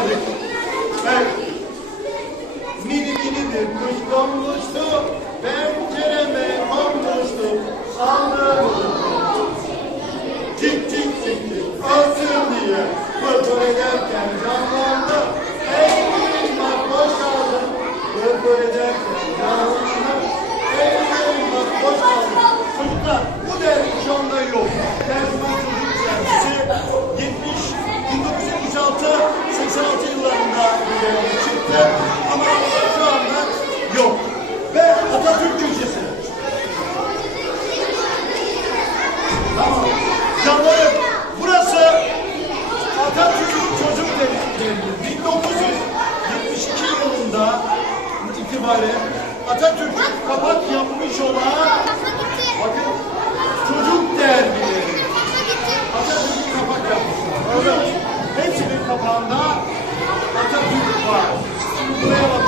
verdik. Evet. Mini minidir kuş konmuştu, pencereme konmuştu, tik tik, olsun diye, pırpır ederken canlandı. Ellerim bak boş kaldı, pırpır ederken itibaren Atatürk kapak yapmış olan bakın çocuk dergileri. Atatürk kapak yapmışlar. Bakın, Hepsinin kapağında Atatürk var. Buraya bakıyorsunuz.